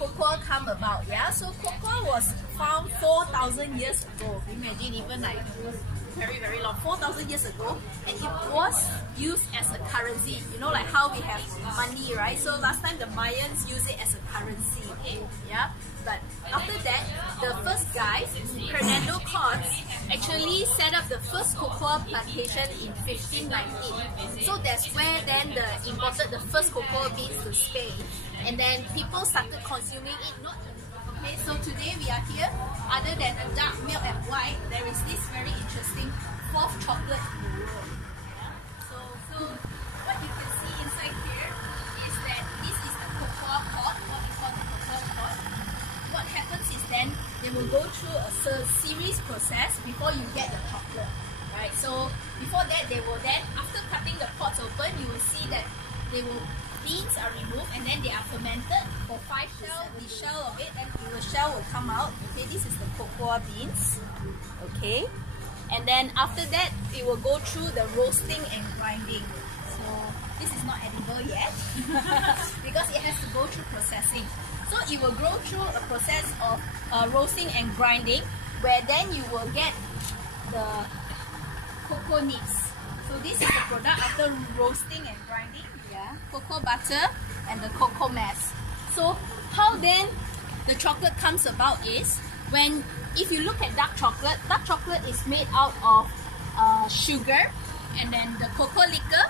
cocoa come about, yeah? So cocoa was found 4,000 years ago. Imagine, even like very long, 4,000 years ago, and it was used as a currency. You know, like how we have money, right? So last time the Mayans used it as a currency, yeah? But after that, the first guy, Hernando Cortes, actually set up the first cocoa plantation in 1519. So that's where then the imported the first cocoa beans to Spain, and then people started consuming it. Okay, so today we are here. Other than a dark milk and white, there is this very interesting fourth chocolate in the world. Yeah? So what you can see inside here is that this is the cocoa pod, what we call the cocoa pod. What happens is then they will go through a series process before you get the chocolate, right? So before that, they will then, after cutting the pods open, you will see that beans are removed and then they are fermented for 5 shells. The shell of it, and the shell will come out. Okay, this is the cocoa beans. Okay, and then after that, it will go through the roasting and grinding. So this is not edible yet because it has to go through processing. So it will go through a process of roasting and grinding, where then you will get the cocoa nibs. So this is the product after roasting and grinding. Yeah, cocoa butter and the cocoa mass. So how then the chocolate comes about is if you look at dark chocolate is made out of sugar and then the cocoa liquor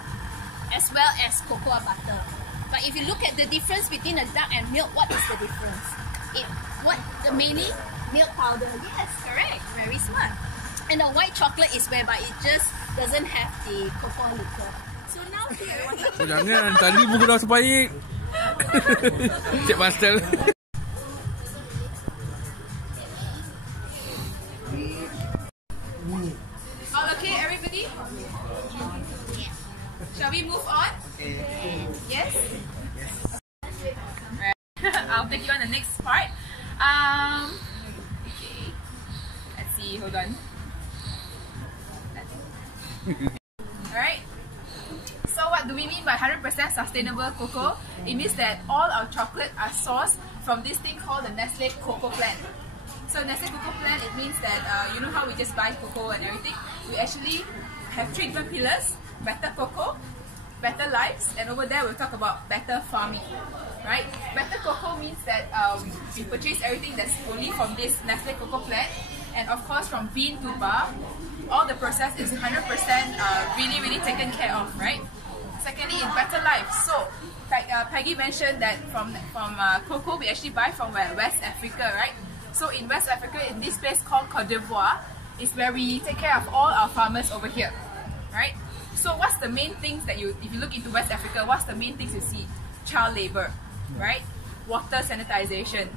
as well as cocoa butter. But if you look at the difference between a dark and milk, what is the difference? Mainly milk powder. Yes, correct. Very smart. And the white chocolate is whereby it just doesn't have the cocoa liquor. So now here. Oh, jangan, tadi buku dah sebaik. Cik pastel. All okay, everybody? Shall we move on? Yes? Right. I'll take you on the next part. Okay. Let's see, hold on. Alright. So what do we mean by 100% sustainable cocoa? It means that all our chocolate are sourced from this thing called the Nestle cocoa plant. So Nestle cocoa plant, it means that you know how we just buy cocoa and everything? We actually have 3 different pillars: better cocoa, better lives, and over there we'll talk about better farming. Right? Better cocoa means that we purchase everything that's only from this Nestle cocoa plant, and of course from bean to bar, all the process is 100% really taken care of, right? Secondly, in better life. So Peggy mentioned that from cocoa we actually buy from where? West Africa, right? So in West Africa, in this place called Côte d'Ivoire, is where we take care of all our farmers over here, right? So what's the main things that if you look into West Africa, what's the main things you see? Child labor, right? Water sanitization,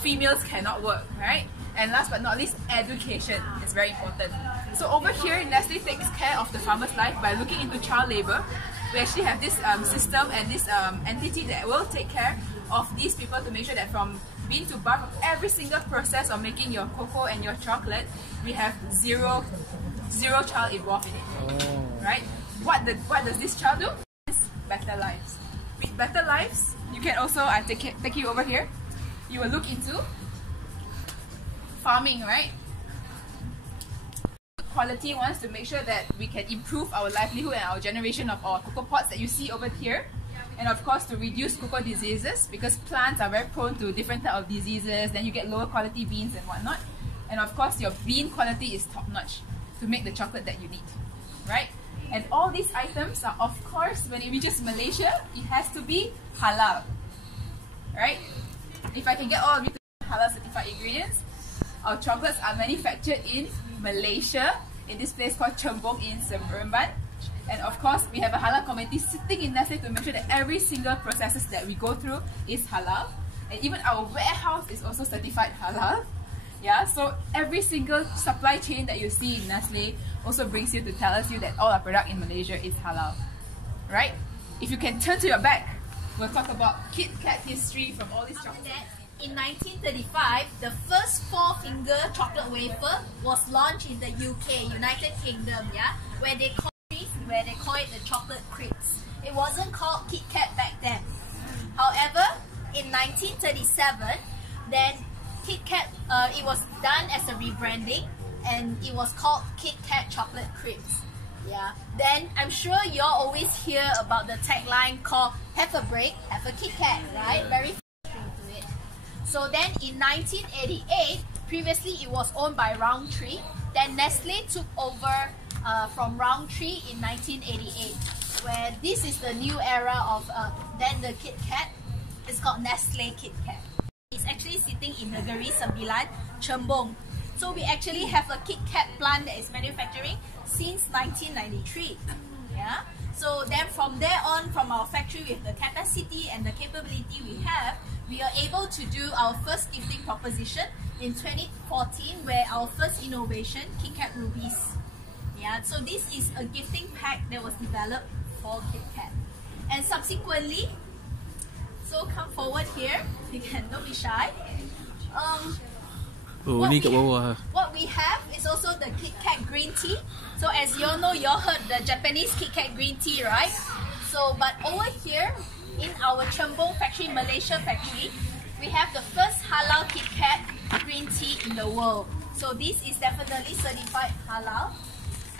females cannot work, right? And last but not least, education is very important. So over here, Nestle takes care of the farmer's life by looking into child labor. We actually have this system and this entity that will take care of these people to make sure that from bean to bar, from every single process of making your cocoa and your chocolate, we have zero child involved in it. Right? What does this child do? It's better lives. With better lives, you can also take you over here. You will look into farming, right? Quality wants to make sure that we can improve our livelihood and our generation of our cocoa pods that you see over here. And of course, to reduce cocoa diseases, because plants are very prone to different types of diseases, then you get lower quality beans and whatnot. And of course, your bean quality is top-notch to make the chocolate that you need, right? And all these items are, of course, when it reaches Malaysia, it has to be halal, right? If I can get all of you to halal certified ingredients, our chocolates are manufactured in Malaysia, in this place called Chembong in Serba. And of course, we have a halal committee sitting in Nestle to make sure that every single processes that we go through is halal. And even our warehouse is also certified halal. Yeah, so every single supply chain that you see in Nestle also brings you to tell us that all our product in Malaysia is halal, right? If you can turn to your back, we'll talk about KitKat history from all these chocolates. In 1935, the first 4-finger chocolate wafer was launched in the UK, United Kingdom, yeah, where they call it the chocolate crisps. It wasn't called KitKat back then. However, in 1937, then KitKat, it was done as a rebranding, and it was called KitKat Chocolate Crisps. Yeah. Then I'm sure you all always hear about the tagline called "Have a break, have a KitKat," right? Very string to it. So then in 1988, previously it was owned by Roundtree. Then Nestle took over from Roundtree in 1988, where this is the new era of then the KitKat. It's called Nestle KitKat. It's actually sitting in Negeri Sembilan, Chembong. So we actually have a KitKat plant that is manufacturing since 1993. Yeah. So then from there on, from our factory with the capacity and the capability we have, we are able to do our first gifting proposition in 2014, where our first innovation, KitKat Rubies. Yeah. So this is a gifting pack that was developed for KitKat, and subsequently. So come forward here. You can, don't be shy. What we have is also the KitKat green tea. So as you all know, you all heard the Japanese KitKat green tea, right? So but over here in our Chembong factory, Malaysia factory, we have the first halal KitKat green tea in the world. So this is definitely certified halal.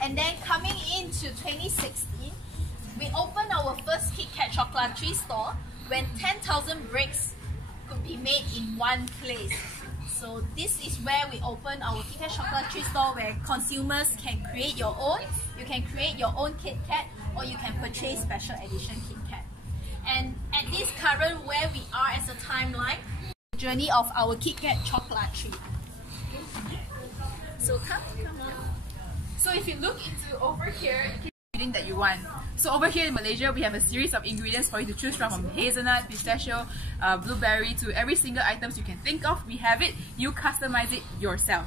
And then coming into 2016, we opened our first KitKat Chocolatory store, when 10,000 bricks could be made in one place. So this is where we open our KitKat Chocolatory store, where consumers can create your own. You can create your own KitKat, or you can purchase special edition KitKat. And at this current where we are as a timeline, the journey of our KitKat Chocolatory. So come on. So if you look into over here, that you want. So over here in Malaysia, we have a series of ingredients for you to choose from hazelnut, pistachio, blueberry, to every single items you can think of. We have it. You customize it yourself,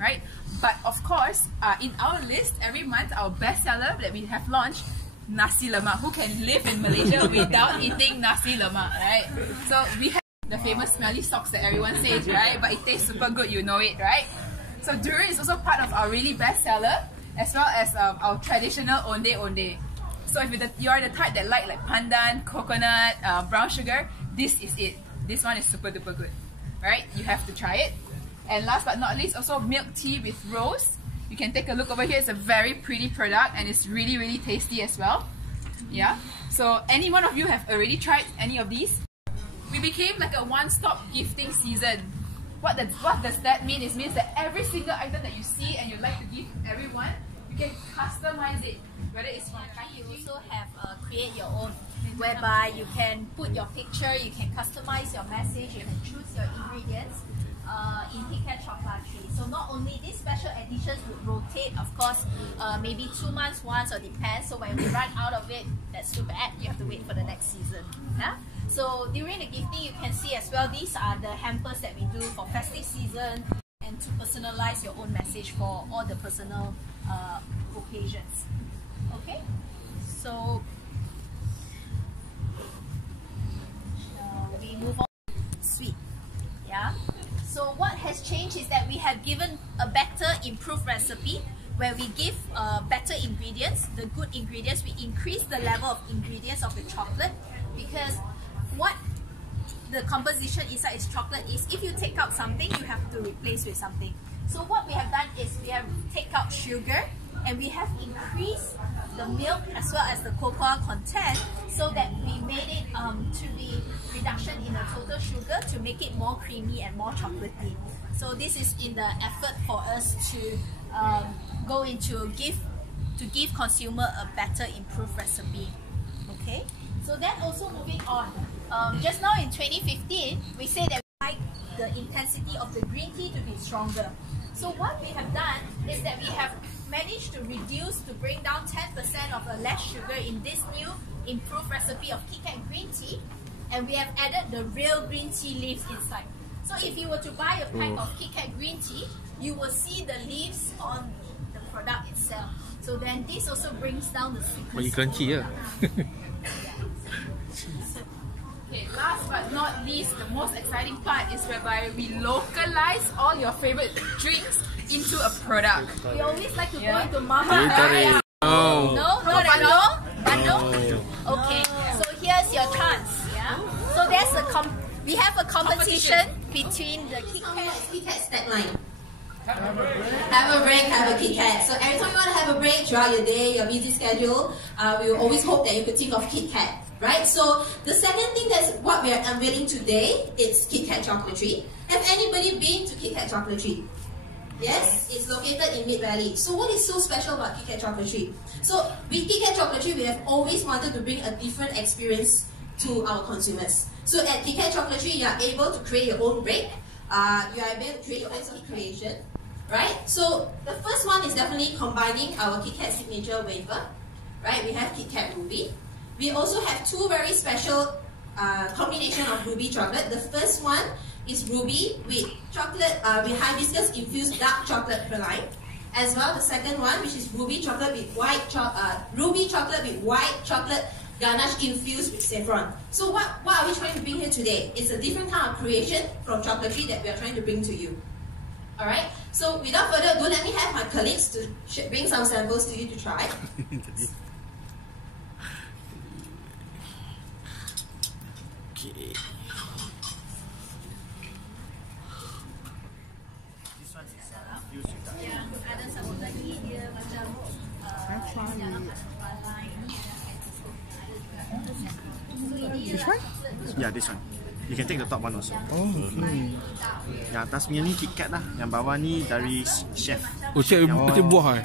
right? But of course, in our list every month, our best seller that we have launched, nasi lemak. Who can live in Malaysia without eating nasi lemak, right? So we have the famous smelly socks that everyone says, right? But it tastes super good, you know it, right? So durian is also part of our really best seller, as well as our traditional onde. So if you are the type that like pandan, coconut, brown sugar, this is it. This one is super duper good, right? You have to try it. And last but not least, also milk tea with rose. You can take a look over here. It's a very pretty product, and it's really, really tasty as well. Yeah. So any one of you have already tried any of these? We became like a one-stop gifting season. What does that mean? It means that every single item that you see and you like to give everyone, you can customize it. Whether it's from you also have create your own, whereby you can put your picture, you can customize your message, you can choose your ingredients in KitKat Chocolatory. So not only these special editions would rotate, of course, maybe 2 months once, or depends. So when we run out of it, that's too bad. You have to wait for the next season. Yeah. So during the gifting, you can see as well, these are the hampers that we do for festive season, and to personalize your own message for all the personal occasions. Okay, so shall we move on? Sweet. Yeah. So what has changed is that we have given a better, improved recipe, where we give better ingredients, the good ingredients. We increase the level of ingredients of the chocolate, because what the composition inside is chocolate is, if you take out something, you have to replace with something. So what we have done is we have take out sugar, and we have increased the milk as well as the cocoa content, so that we made it to be reduction in the total sugar to make it more creamy and more chocolatey. So this is in the effort for us to go into give consumer a better improved recipe. Okay, so then also moving on, just now in 2015 we said that we like the intensity of the green tea to be stronger. So what we have done is that we have managed to reduce, to bring down 10% of the less sugar in this new improved recipe of KitKat green tea, and we have added the real green tea leaves inside. So if you were to buy a pack of KitKat green tea, you will see the leaves on the product itself. So then this also brings down the sweetness. Bagi crunchy ya. Okay, last but not least, the most exciting part is whereby we localize all your favorite drinks into a product. We always like to go into Mama. Jejari. Oh. No, not at all. Bundle? Okay, so here's your chance. Yeah. So there's we have a competition between the KitKat tagline. Have a break, have a KitKat. So every time you want to have a break throughout your day, your busy schedule, we always hope that you could think of KitKat. Right, so the second thing that's what we are unveiling today is KitKat Chocolatory. Have anybody been to KitKat Chocolatory? Yes, it's located in MidValley. So what is so special about KitKat Chocolatory? So with KitKat Chocolatory, we have always wanted to bring a different experience to our consumers. So at KitKat Chocolatory, you are able to create your own break. You are able to create your own creation. Right, so the first one is definitely combining our KitKat signature wafer. Right, we have KitKat Ruby. We also have two very special combination of ruby chocolate. The first one is ruby with chocolate with hibiscus infused dark chocolate praline, as well the second one, which is ruby chocolate with white chocolate ganache infused with saffron. So what are we trying to bring here today? It's a different kind of creation from chocolatory that we are trying to bring to you. All right. So without further ado, let me have my colleagues to bring some samples to you to try. Ada satu lagi dia macam This one? Yeah, this one. You can take the top one also. Oh, okay. Yang atas punya ni KitKat lah. Yang bawah ni dari chef. Oh, chef macam buah eh?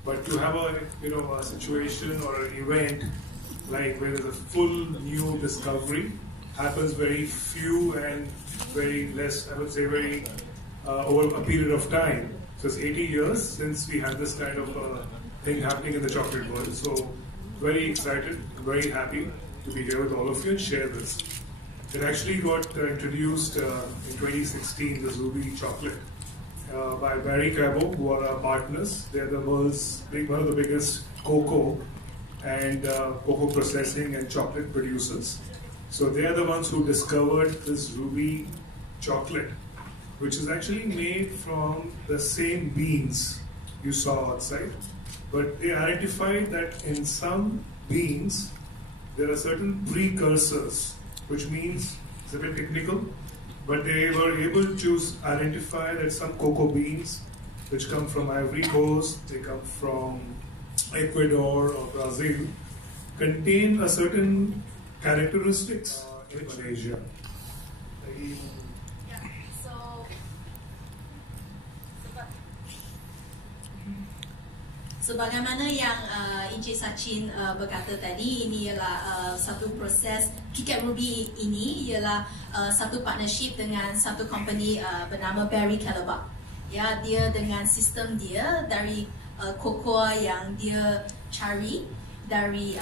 But to have a a situation or an event like where there's a full new discovery happens very few and very less, I would say very over a period of time. So it's 80 years since we had this kind of thing happening in the chocolate world. So very excited, very happy to be here with all of you and share this. It actually got introduced in 2016, this Ruby chocolate, by Barry Callebaut, who are our partners. They're the world's one of the biggest cocoa and cocoa processing and chocolate producers. So they are the ones who discovered this Ruby chocolate, which is actually made from the same beans you saw outside. But they identified that in some beans, there are certain precursors, which means it's a bit technical, but they were able to identify that some cocoa beans, which come from Ivory Coast, they come from Ecuador or Brazil, contain a certain characteristics in Malaysia. Sebagaimana yang Encik Sachin berkata tadi, ini ialah satu proses KitKat Ruby ini ialah satu partnership dengan satu company bernama Barry Callebaut. Ya, dia dengan sistem dia dari cocoa yang dia cari dari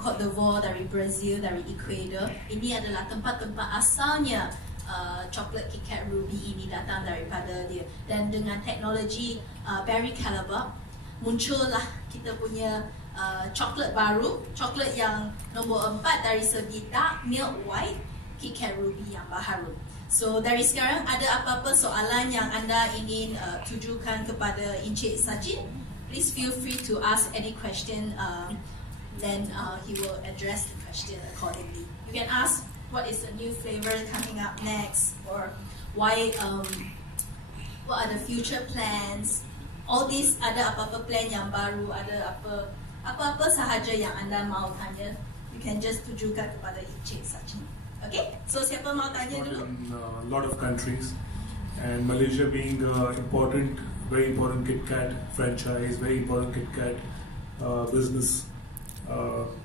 Côte d'Ivoire, dari Brazil, dari Ecuador. Ini adalah tempat-tempat asalnya coklat KitKat Ruby ini datang daripada dia. Dan dengan teknologi Barry Callebaut, muncullah kita punya coklat baru, coklat yang nombor 4 dari segi dark milk white KitKat Ruby yang baharu. So dari sekarang ada apa-apa soalan yang anda ingin tujukan kepada Encik Sachin, please feel free to ask any question, then he will address the question accordingly. You can ask what is the new flavor coming up next, or why what are the future plans, all these ada apa-apa plan yang baru, ada apa-apa sahaja yang anda mau tanya, you can just tujukan kepada Encik Sachin. Okay, so siapa mau tanya dulu? In a lot of countries, and Malaysia being important, very important KitKat franchise, very important KitKat business.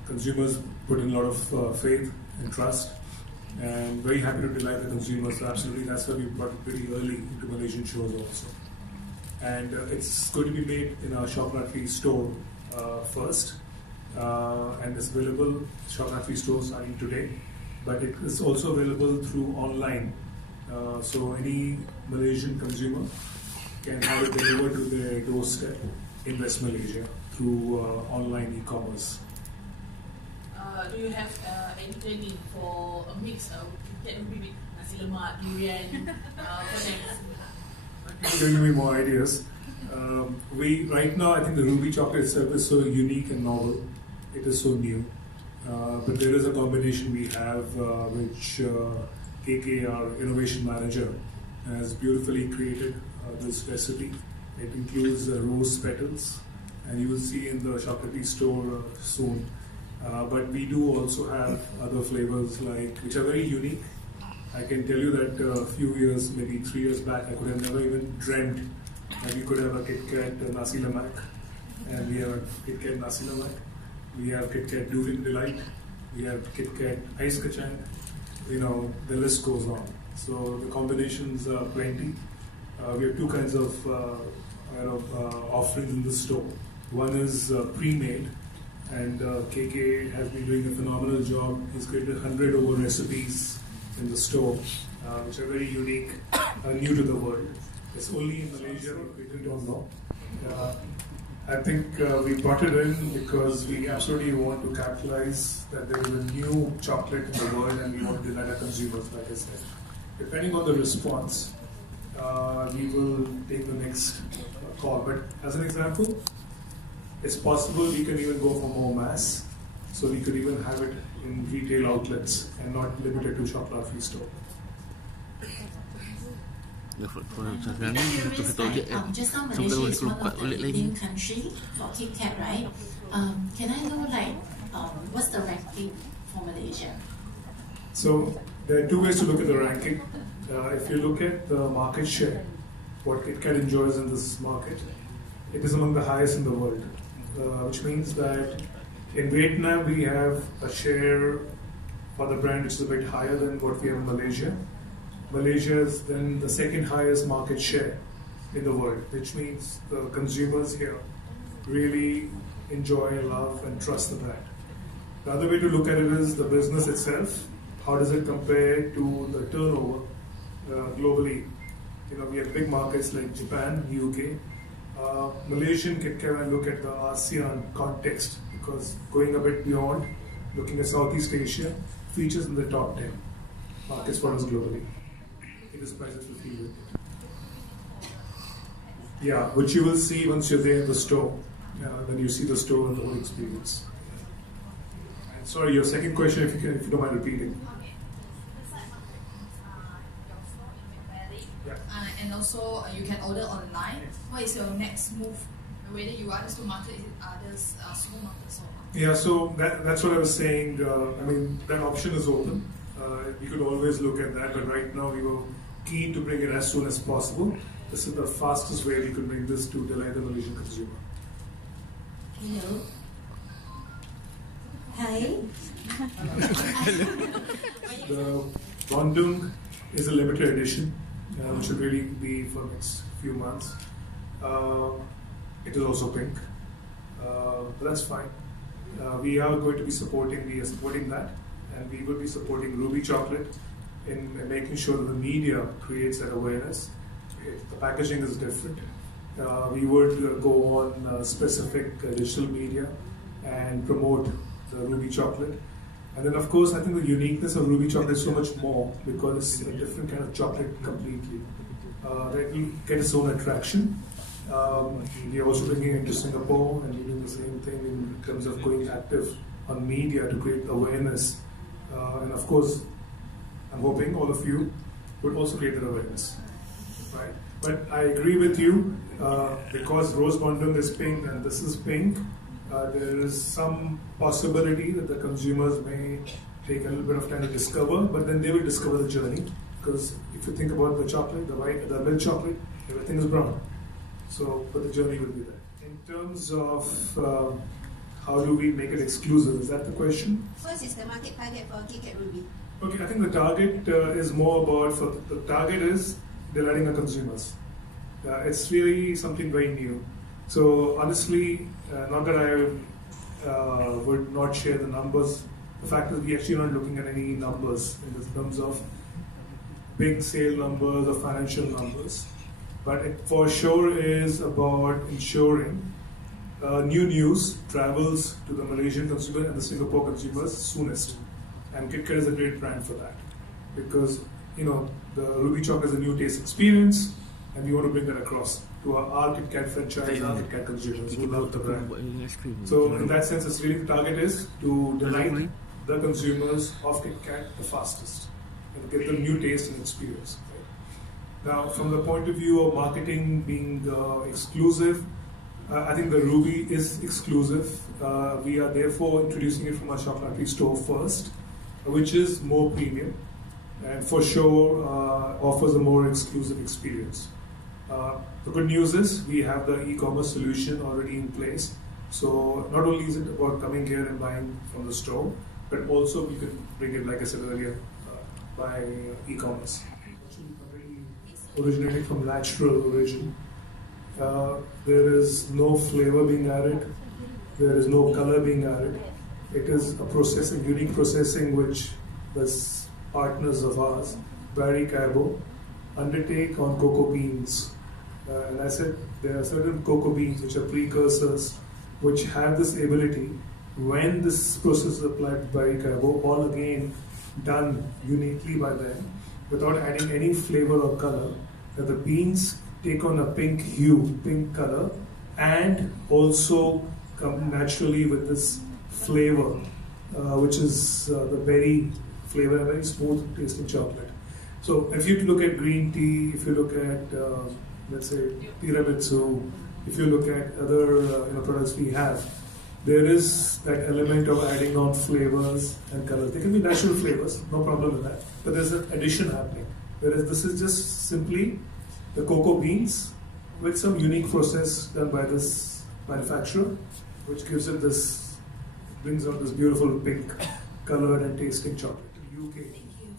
Consumers put in a lot of faith and trust, and very happy to delight the consumers. So absolutely, that's why we brought it pretty early into Malaysian shores also. And it's going to be made in our Chocolatory store first, and it's available Chocolatory stores starting today. But it is also available through online. So any Malaysian consumer can have it delivered to their doorstep in West Malaysia through online e-commerce. Do you have any planning for a mix of KitKat Ruby with nasi lemak, durian, for next? Giving me more ideas. Right now, I think the Ruby chocolate itself is so unique and novel. It is so new. But there is a combination we have which KK, our innovation manager, has beautifully created this recipe. It includes rose petals, and you will see in the Chocolatory store soon. But we do also have other flavors which are very unique. I can tell you that a few years, maybe 3 years back, I could have never even dreamt that we could have a KitKat Nasi Lemak, and we have a KitKat Nasi Lemak. We have KitKat Durian Delight, we have KitKat Ice Kachang, the list goes on. So the combinations are plenty. We have two kinds of offerings in the store. One is pre-made, and KK has been doing a phenomenal job. He's created 100 over recipes in the store, which are very unique, new to the world. It's only in Malaysia, we don't know. I think we brought it in because we absolutely want to capitalize that there is a new chocolate in the world, and we want to delight our consumers, like I said. Depending on the response, we will take the next call. But as an example, it's possible we can even go for more mass, so we could even have it in retail outlets and not limited to Chocolatory store. Just now Malaysia is one of the leading country for KitKat, right? Can I know what's the ranking for Malaysia? So there are two ways to look at the ranking. If you look at the market share, what KitKat enjoys in this market, it is among the highest in the world, which means that in Vietnam we have a share for the brand which is a bit higher than what we have in Malaysia. Malaysia is then the second highest market share in the world, which means the consumers here really enjoy, love, and trust the brand. The other way to look at it is the business itself. How does it compare to the turnover globally? We have big markets like Japan, UK. Malaysian KitKat, when I look at the ASEAN context, because going a bit beyond, looking at Southeast Asia, features in the top 10 markets for us globally. It is pleasure to feel with it. Yeah, which you will see once you're there in the store, when you see the store and the whole experience. And sorry, your second question, if you don't mind repeating. And also you can order online. What is your next move? Whether you want us to market it others small markets or not? Yeah, so that's what I was saying. That option is open. We could always look at that, but right now we were keen to bring it as soon as possible. This is the fastest way we could bring this to delight the Malaysian consumer. Hello. Hi. The Bandung is a limited edition, which will really be for next few months. It is also pink, but that's fine. We are supporting that, and we will be supporting Ruby chocolate in making sure that the media creates that awareness. The packaging is different. We would go on specific digital media and promote the Ruby chocolate. And then, of course, I think the uniqueness of Ruby chocolate is so much more because it's a different kind of chocolate completely. That will get its own attraction. We are also bringing it to Singapore and doing the same thing in terms of going active on media to create awareness. And of course, I'm hoping all of you would also create that awareness. Right? But I agree with you, because rose bandung is pink and this is pink, there is some possibility that the consumers may take a little bit of time to discover, but then they will discover the journey. Because if you think about the chocolate, the white, the milk chocolate, everything is brown. So, but the journey will be there. In terms of how do we make it exclusive, is that the question? What is the market target for KitKat Ruby? Okay, I think the target is more about, the target is delighting the consumers. It's really something very new. So honestly, not that I would not share the numbers. The fact is we actually not looking at any numbers in terms of big sale numbers or financial numbers. But it for sure is about ensuring new news travels to the Malaysian consumer and the Singapore consumers soonest. And KitKat is a great brand for that. Because, you know, the Ruby chocolate is a new taste experience, and we want to bring that across to our KitKat franchise, our KitKat consumers who love the brand. So in that sense, it's really the target is to delight the consumers of KitKat the fastest and get them new taste and experience. Right? Now, from the point of view of marketing being exclusive, I think the Ruby is exclusive. We are therefore introducing it from our Chocolatory store first, which is more premium and for sure offers a more exclusive experience. The good news is we have the e-commerce solution already in place. So not only is it about coming here and buying from the store, but also we can bring it, like I said earlier, by e-commerce. Originating from natural origin. There is no flavor being added. There is no color being added. It is a processing, unique processing which the partners of ours, Barry Callebaut, undertake on cocoa beans. And I said there are certain cocoa beans which are precursors which have this ability, when this process is applied by Callebaut, all again done uniquely by them, without adding any flavor or color, that the beans take on a pink hue, pink color, and also come naturally with this flavor, which is the berry flavor, a very smooth tasting chocolate. So if you look at green tea, if you look at let's say tiramisu, if you look at other products we have, there is that element of adding on flavors and colors. They can be natural flavors, no problem with that, but there's an addition happening. Whereas this is just simply the cocoa beans with some unique process done by this manufacturer, which gives it this, brings out this beautiful pink colored and tasting chocolate. UK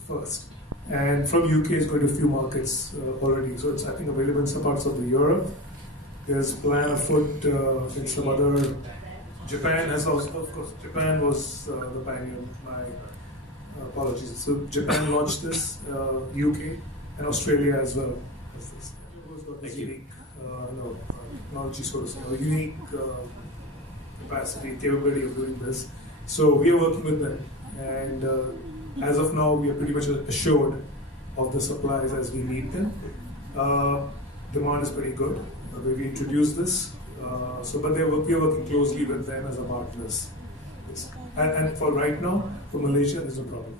first. And from UK is going to a few markets already. So it's, I think, available in some parts of the Europe. There's plan afoot in some other. Japan has also, of course, Japan was the pioneer. My apologies. So Japan launched this, UK and Australia as well as this. It's got this unique technology, so to say, a unique capacity, capability of doing this. So we are working with them, and as of now, we are pretty much assured of the supplies as we need them. Demand is pretty good. We introduced this, but we are working closely with them as our partners. And for right now, for Malaysia, there's no problem.